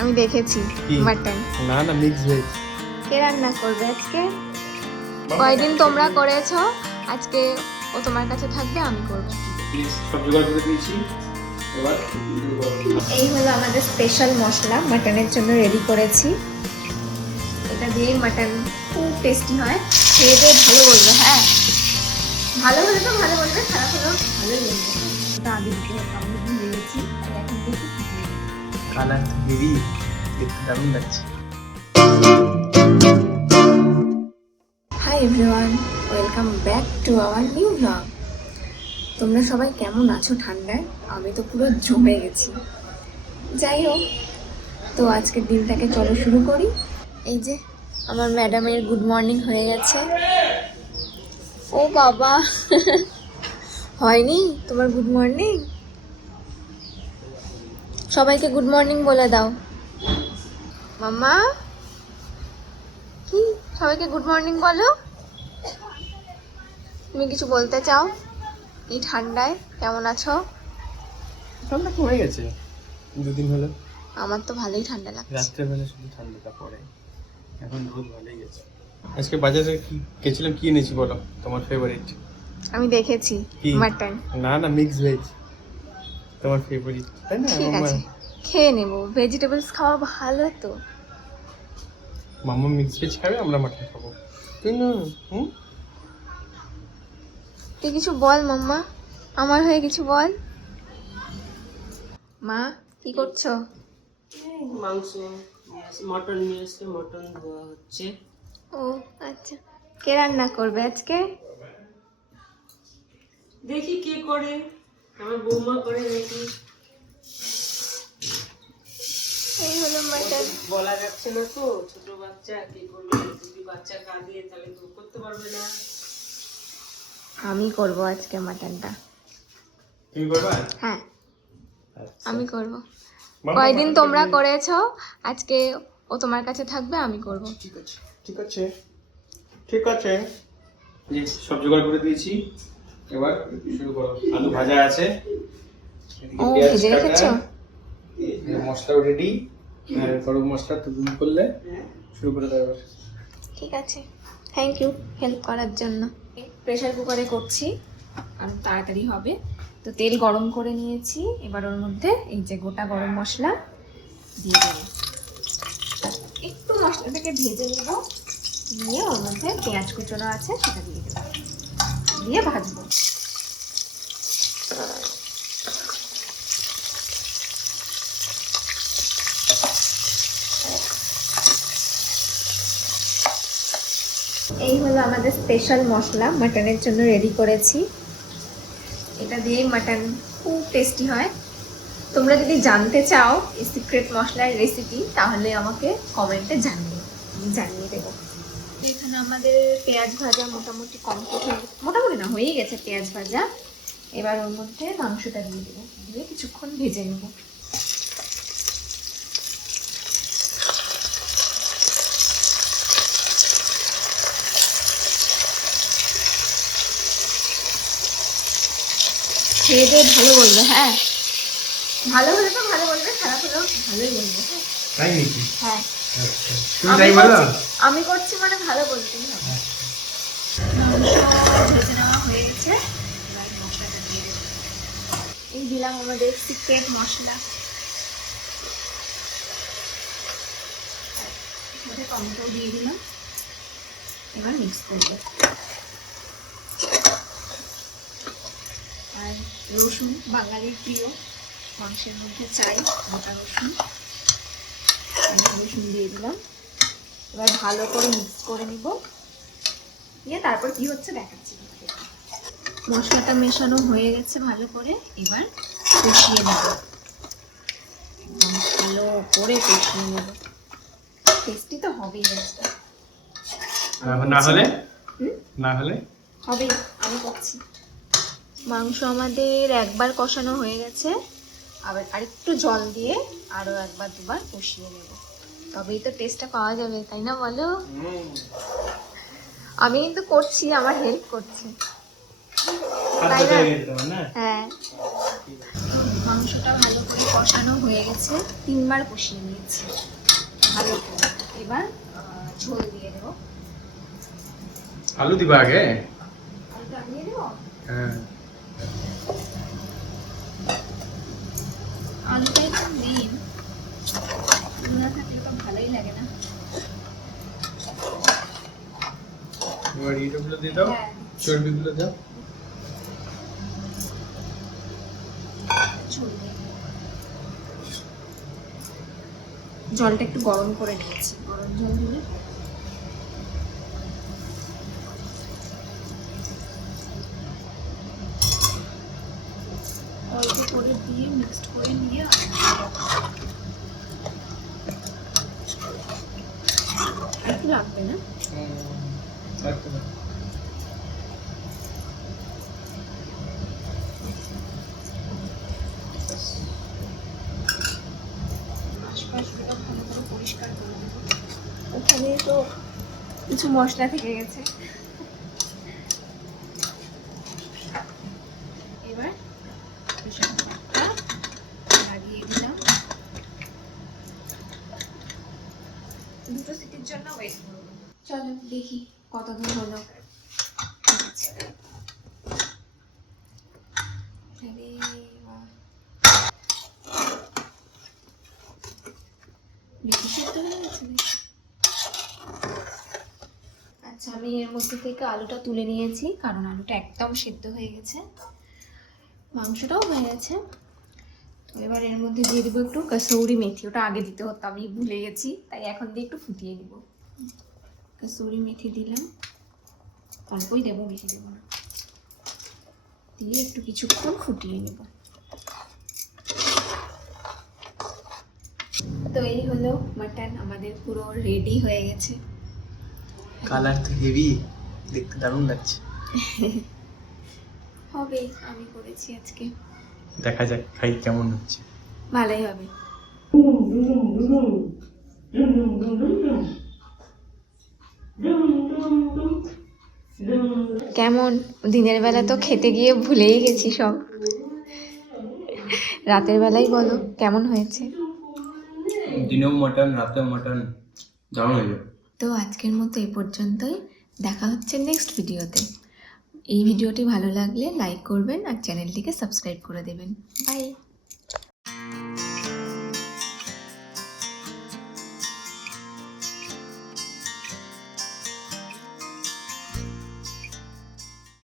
আমি দেখেছি মাটন। না না, মিক্স ভেজ। কে রান্না করবে আজকে? কয়দিন তোমরা করেছো, আজকে ও তোমার কাছে থাকবে, আমি করব। সব জোগাড় করে দিয়েছি, এবার এই হলো আমাদের স্পেশাল মশলা, মাটনের জন্য রেডি করেছি। এটা দিয়ে মাটন খুব টেস্টি হয়, খেয়ে দিয়ে ভালো বলবে। হ্যাঁ, ভালো হলে তো ভালো বলবে, খারাপ হলেও ভালোই বলবে। এটা আগে দিতে আমি ভেবেছি, এখন দেখি। কালার হেভি, দেখতে দারুণ লাগছে। Hi everyone, welcome back to our new blog. তোমরা সবাই কেমন আছো ঠান্ডায়? আমি তো পুরো জমে গেছি। যাই হোক, তো আজকের দিনটাকে চলো শুরু করি। এই যে আমার ম্যাডামের গুড মর্নিং হয়ে গেছে। ও বাবা, হয়নি তোমার গুড মর্নিং? সবাইকে গুড মর্নিং বলে দাও। মাম্মা, কি সবাইকে গুড মর্নিং বলো। তুমি কিছু বলতে চাও? এই ঠান্ডায় কেমন আছো? ঠান্ডা কমে গেছে দুদিন হলো। আমার তো ভালোই ঠান্ডা লাগছে। রাত্রেবেলা শুধু ঠান্ডাটা পড়ে, এখন রোদ ভালোই গেছে। আজকে বাজারে কি গেছিলাম, কি এনেছি বলো তোমার ফেভারিট? আমি দেখেছি কি? মাটন। না না, মিক্স ভেজ তোমার ফেভারিট, তাই না? ঠিক আছে, খেয়ে নেব। ভেজিটেবলস খাওয়া ভালো তো। মাম্মা মিক্স ভেজ খাবে, আমরা মাটন খাবো, তুই না? হুম, তুই কিছু বল মাম্মা, আমার হয়ে কিছু বল। মা কি করছো? মাংস মটন নিয়ে এসে মটন ধোয়া হচ্ছে। ও আচ্ছা, কে রান্না করবে আজকে? দেখি কে করে, আমার বৌমা করে দেখি। এই হলো মাটন। বলা যাচ্ছে না তো, ছোট বাচ্চা কে করবে, যদি বাচ্চা কাঁদে তাহলে তো করতে পারবে না। আমি করব আজকে মাটনটা। তুমি করবা? হ্যাঁ, আচ্ছা। আমি করব। মাম্মা কয়দিন mutton তোমরা করবে? করেছো, আজকে ও তোমার কাছে থাকবে, আমি করব। ঠিক আছে, ঠিক আছে, ঠিক আছে। এই সব জোগাড় করে দিয়েছি, এবার শুরু করো। আলু ভাজা আছে, এদিকে ও পেঁয়াজ ভেজে কাটা, রেখেছো? এই মশলাও রেডি। আর গরম মশলা তো তুমি করলে, শুরু করে দাও এবার। ঠিক আছে, থ্যাংক ইউ হেল্প করার জন্য। প্রেসার কুকারে করছি কারণ তাড়াতাড়ি হবে। তো তেল গরম করে নিয়েছি, এবার ওর মধ্যে এই যে গোটা গরম মশলা দিয়ে দেবো। একটু মশলাটাকে ভেজে নেব, নিয়ে ওর মধ্যে পেঁয়াজ কুচোনো আছে সেটা দিয়ে দেবো, দিয়ে ভাজবো। এই হলো আমাদের স্পেশাল মশলা, মাটনের জন্য রেডি করেছি। এটা দিয়ে মাটন খুব টেস্টি হয়। তোমরা যদি জানতে চাও এই সিক্রেট মশলার রেসিপি, তাহলে আমাকে কমেন্টে জানিও, আমি জানিয়ে দেবো। এখানে আমাদের পেঁয়াজ ভাজা মোটামুটি কমপ্লিট হয়ে গেছে, মোটামুটি না হয়েই গেছে পেঁয়াজ ভাজা। এবার ওর মধ্যে মাংসটা দিয়ে দেবো, দিয়ে কিছুক্ষণ ভেজে নেবো। খেয়ে দিয়ে ভালো বলবে। হ্যাঁ, ভালো হলে তো ভালো বলবে, খারাপ হলেও ভালোই বলবে। তাই নাকি? হ্যাঁ, আচ্ছা, তুমি তাই বলো? আমি করছি মানে ভালো বলতেই হবে। মাংস ভেজে নেওয়া হয়ে গেছে, এবার মশলাটা দিয়ে দেবো। এই দিলাম আমাদের সিক্রেট মশলা, মধ্যে টমেটো দিয়ে দিলাম, এবার মিক্স করবো। আর রসুন বাঙালির প্রিয়, মাংসের মধ্যে চাই গোটা রসুন, রসুন দিয়ে দিলাম। এবার ভালো করে মিক্স করে নিব, নিয়ে তারপর কি হচ্ছে দেখাচ্ছি। মশলাটা মেশানো হয়ে গেছে ভালো করে, এবার কষিয়ে নেব, একদম ভালো করে কষিয়ে নেব। টেস্টি তো হবেই আজকে। না হলে? না হলে হবে, আমি করছি। মাংস আমাদের একবার কষানো হয়ে গেছে, আবার আরেকটু জল দিয়ে আরো একবার দুবার কষিয়ে নেব, তবেই তো টেস্টটা পাওয়া যাবে, তাই না বলো? আমি কিন্তু করছি, আমার হেল্প করছে, তাই না? হ্যাঁ, মাংসটা ভালো করে কষানো হয়ে গেছে, 3 বার কষিয়ে নিয়েছি ভালো করে। এবার ঝোল দিয়ে দেবো। আলু দিবা আগে? আলুটা দিয়ে দেবো। হ্যাঁ, আলুটা একটু মেন, আলু না থাকলে তো ভালোই লাগে না। এবার এইগুলো দিয়ে দাও, হ্যাঁ, চর্বিগুলো দাও। ঝোল দিয়ে দেবো। জলটা একটু গরম করে নিয়েছি, গরম জল দিলে অল্প করে দিয়ে মিক্সড করে নিয়ে একটু লাগবে না। আশপাশগুলো ভালো করে পরিষ্কার করে দেবো। ওখানে তো কিছু মশলা থেকে গেছে। এবার প্রেসার কুকারটা লাগিয়ে দিলাম, 2টো সিটির জন্য ওয়েট করবো। চলো দেখি কত দূর হলো। আচ্ছা। আরে বাহ, বেশি সেদ্ধ হয়ে গেছে নাকি? আচ্ছা, আমি এর মধ্যে থেকে আলুটা তুলে নিয়েছি, কারণ আলুটা একদম সেদ্ধ হয়ে গেছে, মাংসটাও হয়ে গেছে। তো এবার এর মধ্যে দিয়ে দেবো একটু কসুরি মেথি। ওটা আগে দিতে হতো, আমি ভুলে গেছি, তাই এখন দিয়ে একটু ফুটিয়ে দিব। কসুরি মেথি দিলাম, অল্পই দেবো, বেশি দেবো না। দিয়ে একটু কিছুক্ষণ ফুটিয়ে নেব। তো এই হলো মাটন, আমাদের পুরো রেডি হয়ে গেছে। কালার তো হেভি, দেখতে দারুণ লাগছে। হবে, আমি করেছি আজকে, দেখা যাক খাই কেমন হচ্ছে। ভালোই হবে। কেমন? দিনের বেলা তো খেতে গিয়ে ভুলেই গেছি সব, রাতের বেলাই বলো কেমন হয়েছে। দিনেও মটন, রাতেও মটন, দারুণ হয়ে যাবে। তো আজকের মতো এই পর্যন্তই, দেখা হচ্ছে নেক্সট ভিডিওতে। এই ভিডিওটি ভালো লাগলে লাইক করবেন আর চ্যানেলটিকে সাবস্ক্রাইব করে দেবেন। বাই।